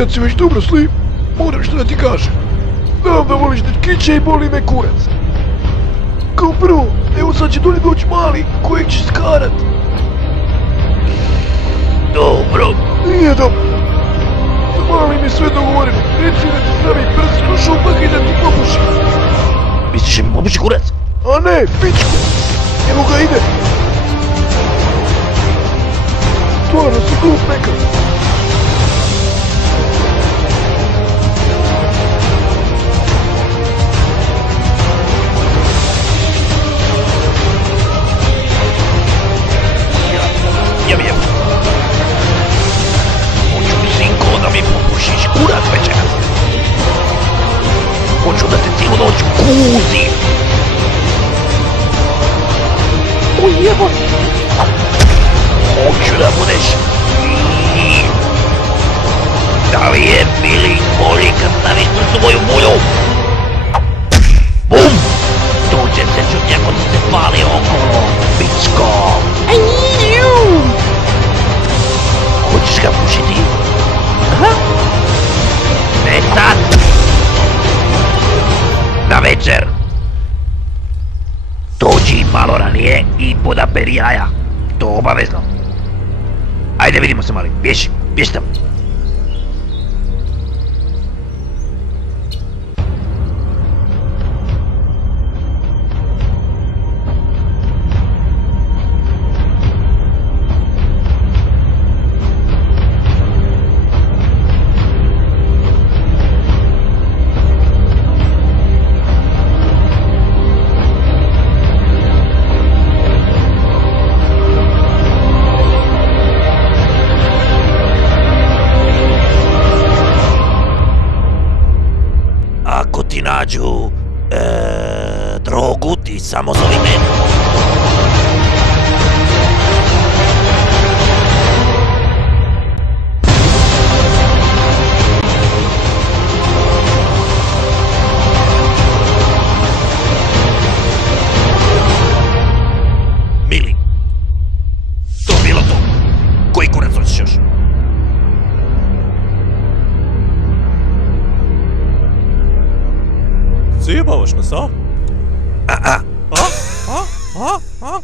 kad si već dobro slim, moram što da ti kažem. Znam da voliš dečkiće i boli me kurac. Kao prvo, evo sad će dolje doći mali kojeg će skarat. Dobro. Nije dobro. Sa malim je sve dogovoreno. Reci da ti stavi prst u šupak i da ti popuši. Misliš da mi popuši kurac? A ne, pičku. Evo ga ide. Stvarno si glup nekad. Jeb. Hoću li, sinko, da mi popušiš kurac večeras? Hoću da te cijelu noć kuzim. Oj, jebot. Hoću da budeš mi. Da li je Mili bolji kad staviš prst u moju bulju? Bum! Tu će se čuti ako ti se pali okolo, pičko. Hoćeš ga pušiti? Aha. Ne sad! Na večer! Dođi malo ranije i podaberi jaja. To obavezno. Ajde vidimo se mali, bježi tamo. Ako ti nađu drogu, ti samo zovi mene. Mili, to bilo to. Koji kurac hoćeš još? Zajebavaš nas, a? A? A?